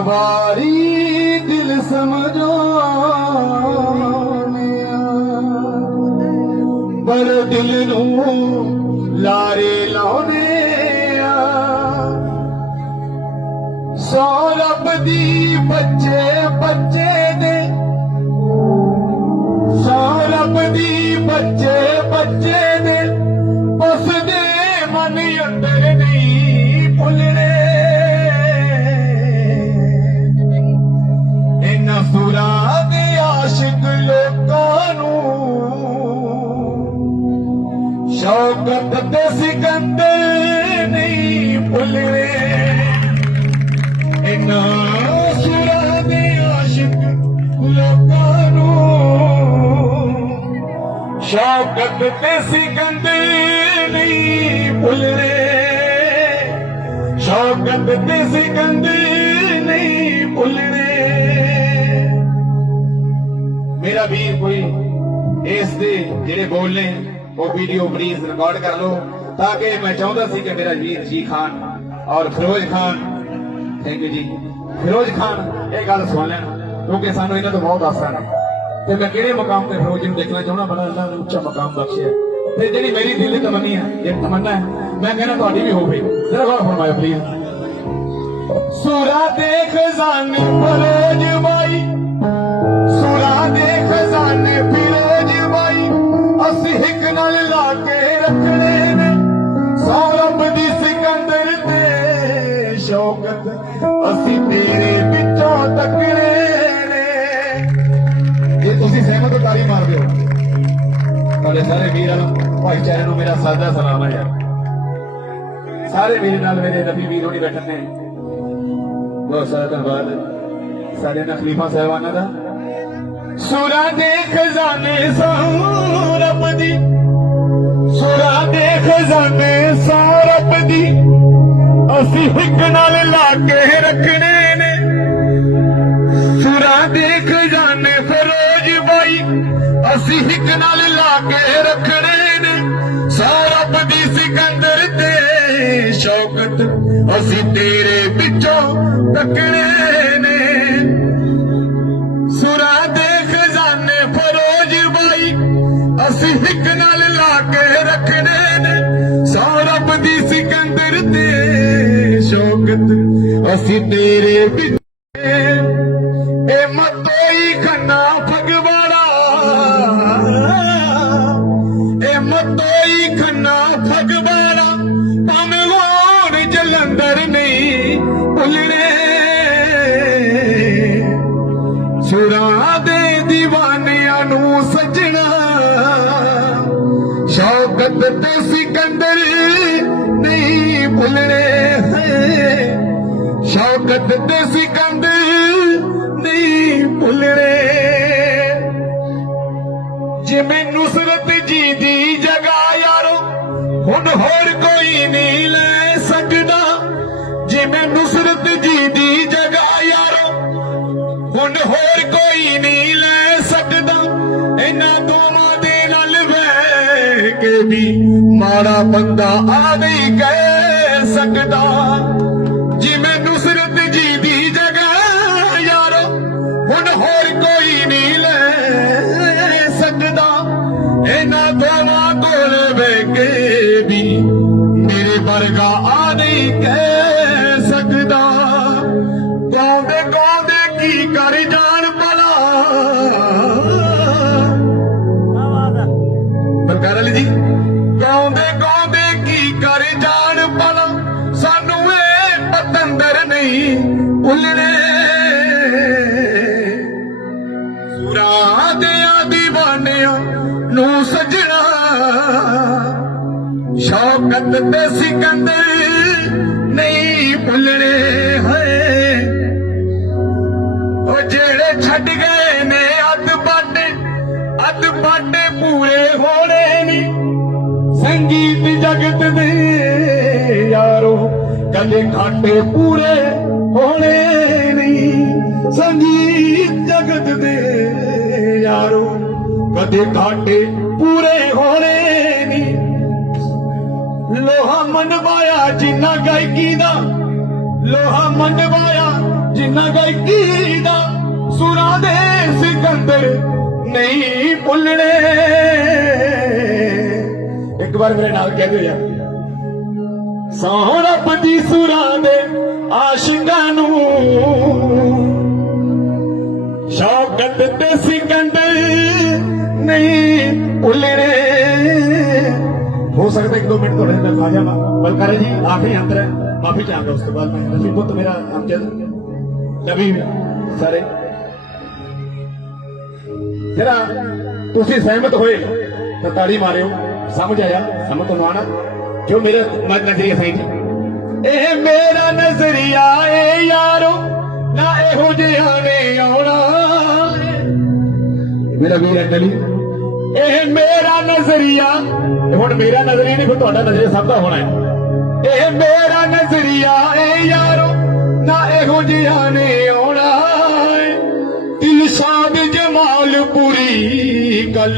ਵਾਰੀ ਦਿਲ ਸਮਝਾਉਣਿਆ ਪਰ ਦਿਲ ਨੂੰ ਲਾਰੇ ਲਾਉਨੇ ਆ ਸੋ ਰੱਬ ਦੀ ਬੱਚੇ ਬੱਚੇ ਦੇ ਸੋ ਰੱਬ ਦੀ ਬੱਚੇ ਬੱਚੇ ਦੇ ਉਸਦੇ ਮਨ ਅੰਦਰ ਇਨ ਦੇ ਆਸ਼ਿਕ ਲੋਕਾਂ ਨੂੰ। ਸ਼ੌਕਤ ਤੇ ਸਿਕੰਦਰ ਨਹੀਂ ਭੁੱਲਣੇ। ਇਨਾ ਸੁਰਾਂ ਦੇ ਆਸ਼ਿਕ ਲੋਕਾਂ ਨੂੰ। ਸ਼ੌਕਤ ਤੇ ਸਿਕੰਦਰ ਨਹੀਂ ਭੁੱਲਣੇ। ਸ਼ੌਕਤ ਤੇ ਸਿਕੰਦਰ ਨਹੀਂ ਭੁੱਲਣੇ। ਮੇਰਾ ਵੀਰ ਕੋਈ ਇਸ ਦੇ ਜਿਹੜੇ ਬੋਲ ਨੇ, ਉਹ ਵੀਡੀਓ ਪਲੀਜ਼ ਰਿਕਾਰਡ ਕਰ ਲਓ, ਤਾਂ ਕਿ ਮੈਂ ਚਾਹੁੰਦਾ ਸੀ ਕਿ ਮੇਰਾ ਵੀਰ ਜੀ ਖਾਨ ਔਰ ਫਿਰੋਜ਼ ਖਾਨ ਥੈਂਕ ਯੂ ਜੀ। ਫਿਰੋਜ਼ ਖਾਨ, ਇਹ ਗੱਲ ਸੁਣ ਲੈਣ, ਕਿਉਂਕਿ ਸਾਨੂੰ ਇਹਨਾਂ ਤੋਂ ਬਹੁਤ ਆਸਾਂ ਨੇ। ਤੇ ਮੈਂ ਕਿਹੜੇ ਮਕਾਮ ਤੇ ਫਿਰੋਜ਼ ਨੂੰ ਦੇਖਣਾ ਚਾਹੁੰਦਾ, ਬੜਾ ਇਹਨਾਂ ਨੂੰ ਉੱਚਾ ਮਕਾਮ ਬਖਸ਼ਿਆ। ਤੇ ਜਿਹੜੀ ਮੇਰੀ ਦਿਲ ਦੀ ਤਮੰਨੀ ਹੈ, ਇਹ ਤਮੰਨਾ ਹੈ, ਮੈਂ ਕਹਿੰਦਾ ਤੁਹਾਡੀ ਵੀ ਹੋਵੇ। ਜ਼ਰਾ ਗੌਰ ਫਰਮਾਇਓ ਪਲੀਜ਼ ਸੂਰਾ ਦੇ ਖਜ਼ਾਨੇ ਫਿਰੋਜ਼ ਤੇ ਅਸੀਂ ਤੇਰੇ ਵਿੱਚੋਂ ਤੱਕਣੇ ਨੇ। ਜੇ ਤੁਸੀਂ ਸਹਿਮਤ ਹੋ। ਤਾਲੀ ਮਾਰ ਦਿਓ ਤੁਹਾਡੇ ਸਾਰੇ ਵੀਰਾਂ ਨੂੰ, ਭਾਈਚਾਰੇ ਨੂੰ ਮੇਰਾ ਸਾਦਾ ਸਲਾਮ ਹੈ ਯਾਰ। ਸਾਰੇ ਵੀਰ ਨਾਲ ਮੇਰੇ ਨਬੀ ਵੀਰ ਹੋਣੀ ਬੈਠੇ ਨੇ। ਬਹੁਤ ਸਾਰਾ ਧੰਨਵਾਦ। ਸਾਡੇ ਨਾਲ ਖਲੀਫਾ ਸਾਹਿਬਾਨਾਂ ਦਾ। ਸੁਰਾਂ ਦੇ ਖਜ਼ਾਨੇ ਸਾਂ ਅਸੀਂ ਹਿੱਕ ਨਾਲ ਲਾ ਕੇ ਰੱਖਣੇ ਨੇ। ਸੁਰਾਂ ਦੇ ਖਜ਼ਾਨੇ ਫਰੋਜ ਬਾਈ, ਅਸੀਂ ਹਿੱਕ ਨਾਲ ਲਾ ਕੇ ਰੱਖਣੇ ਨੇ। ਸਾਂ ਦੀ ਸਿਕੰਦਰ ਤੇ ਸ਼ੌਕਤ ਅਸੀਂ ਤੇਰੇ ਵਿੱਚੋਂ ਤੱਕਣੇ ਨੇ। ਸੁਰਾਂ ਦੇ ਖਜ਼ਾਨੇ ਫਰੋਜ ਬਾਈ, ਅਸੀਂ ਹਿੱਕ ਨਾਲ ਲਾ ਕੇ ਰੱਖਣੇ ਸ਼ੌਕਤ ਅਸੀਂ ਤੇਰੇ ਵਿੱਚ ਇਹ ਮਤੋਈ ਖੰਨਾ ਫਗਵਾੜਾ। ਇਹ ਮਤੋਈ ਖੰਨਾ ਫਗਵਾੜਾ, ਭਾਵੇਂ ਹੋਰ ਜਲੰਧਰ ਨਹੀਂ ਭੁੱਲਣੇ। ਸੁਰਾਂ ਦੇ دیਵਾਨਿਆਂ ਨੂੰ ਸੱਜਣਾ। ਸ਼ੌਕਤ ਤੇ ਸਿਕੰਦਰ ਨਹੀਂ ਭੁੱਲਣੇ। ਸ਼ੌਕਤ ਤੇ ਸਿਕੰਦਰ ਨਹੀਂ ਭੁੱਲਣੇ। ਜਿਵੇਂ ਨੁਸਰਤ ਜੀ ਦੀ ਜਗ੍ਹਾ ਯਾਰੋ, ਹੁਣ ਹੋਰ ਕੋਈ ਨਹੀਂ ਲੈ ਸਕਦਾ। ਜਿਵੇਂ ਨੁਸਰਤ ਜੀ ਦੀ ਜਗ੍ਹਾ ਯਾਰੋ, ਹੁਣ ਹੋਰ ਕੋਈ ਨਹੀਂ ਲੈ ਸਕਦਾ। ਇਹਨਾਂ ਦੋਵਾਂ ਦੇ ਨਾਲ ਬਹਿ ਕੇ ਵੀ ਮਾੜਾ ਬੰਦਾ ਆ ਨਹੀਂ ਕਹਿ ਸਕਦਾ। ਕੀ ਕਰ ਜਾਣ ਭਲਾ। ਬਰਕਾਰ ਅਲੀ ਜੀ, ਗਾਉਂਦੇ ਗਾਉਂਦੇ ਕੀ ਕਰ ਜਾਣ ਭਲਾ? ਸਾਨੂੰ ਇਹ ਪਤੰਦਰ ਨਹੀਂ ਭੁੱਲਣੇ। ਸੁਰਾਂ ਦੇ ਦੀਵਾਨਿਆਂ ਨੂੰ ਸਜਣਾ। ਸ਼ੌਕਤ ਤੇ ਸਿਕੰਦਰ ਨਹੀਂ ਭੁੱਲਣੇ। ਹੈ ਉਹ ਜਿਹੜੇ ਛੱਡ ਗਏ ਨੇ, ਅੱਧ ਬਾਟੇ ਅੱਧ ਬਾਟੇ ਪੂਰੇ ਹੋਣੇ ਨੀ। ਸੰਗੀਤ ਜਗਤ ਦੇ ਯਾਰੋ ਕਦੇ ਘਾਟੇ ਪੂਰੇ ਹੋਣੇ ਨਹੀਂ ਸੰਗੀਤ ਜਗਤ ਦੇ ਯਾਰੋ ਕਦੇ ਘਾਟੇ ਪੂਰੇ ਹੋਣੇ ਨਹੀਂ ਲੋਹਾ ਮਨਵਾਇਆ ਜਿੰਨਾ ਗਾਇਕੀ ਦਾ, ਲੋਹਾ ਮਨਵਾਇਆ ਜਿੰਨਾ ਗਾਇਕੀ ਦਾ। ਸੁਰਾਂ ਦੇ ਸਿਕੰਦਰ ਨਹੀਂ ਭੁੱਲਣੇ। ਇੱਕ ਵਾਰ ਮੇਰੇ ਨਾਲ ਕਹਿ ਦਿਓ ਯਾਰ। ਸੌ ਰੱਬ ਦੀ ਸੁਰਾਂ ਦੇ ਆਸ਼ਿਕਾਂ ਨੂੰ। ਸ਼ੌਕਤ ਤੇ ਸਿਕੰਦਰ ਨਹੀਂ ਭੁੱਲਣੇ। ਹੋ ਸਕਦਾ ਇੱਕ ਦੋ ਮਿੰਟ ਤੁਹਾਡੇ ਨਾਲ ਖਾ ਜਾਵਾਂ। ਬਲਕਾਰ ਜੀ, ਆਖਰੀ ਅੰਤਰ ਹੈ। ਮਾਫੀ ਚਾਹਾਂਗਾ ਉਸ ਤੋਂ ਬਾਅਦ ਮੈਂ। ਰਫੀ ਪੁੱਤ ਮੇਰਾ ਅਮਜਦ ਨਬੀ ਸਾਰੇ ਜਿਹੜਾ ਤੁਸੀਂ ਸਹਿਮਤ ਹੋਏ ਤਾਂ ਤਾੜੀ ਮਾਰਿਓ। ਸਮਝ ਆਇਆ? ਸਮਝ ਤੋਂ ਆਣਾ ਜੋ ਮੇਰਾ ਨਜ਼ਰੀਆ ਸਹੀ ਇਹ ਮੇਰਾ ਨਜ਼ਰੀਆ ਏ ਯਾਰੋ, ਨਾ ਇਹੋ ਜਿਹਾ ਨੇ ਆਉਣਾ। ਮੇਰਾ ਵੀਰ ਅੰਡਲੀ ਇਹ ਮੇਰਾ ਨਜ਼ਰੀਆ ਇਹ ਹੁਣ ਮੇਰਾ ਨਜ਼ਰੀਆ ਨਹੀਂ, ਫਿਰ ਤੁਹਾਡਾ ਨਜ਼ਰੀਆ ਸਭ ਦਾ ਹੋਣਾ ਹੈ। ਇਹ ਮੇਰਾ ਨਜ਼ਰੀਆ ਏ ਯਾਰੋ, ਨਾ ਇਹੋ ਜਿਹਾ ਨੇ ਸਾਦ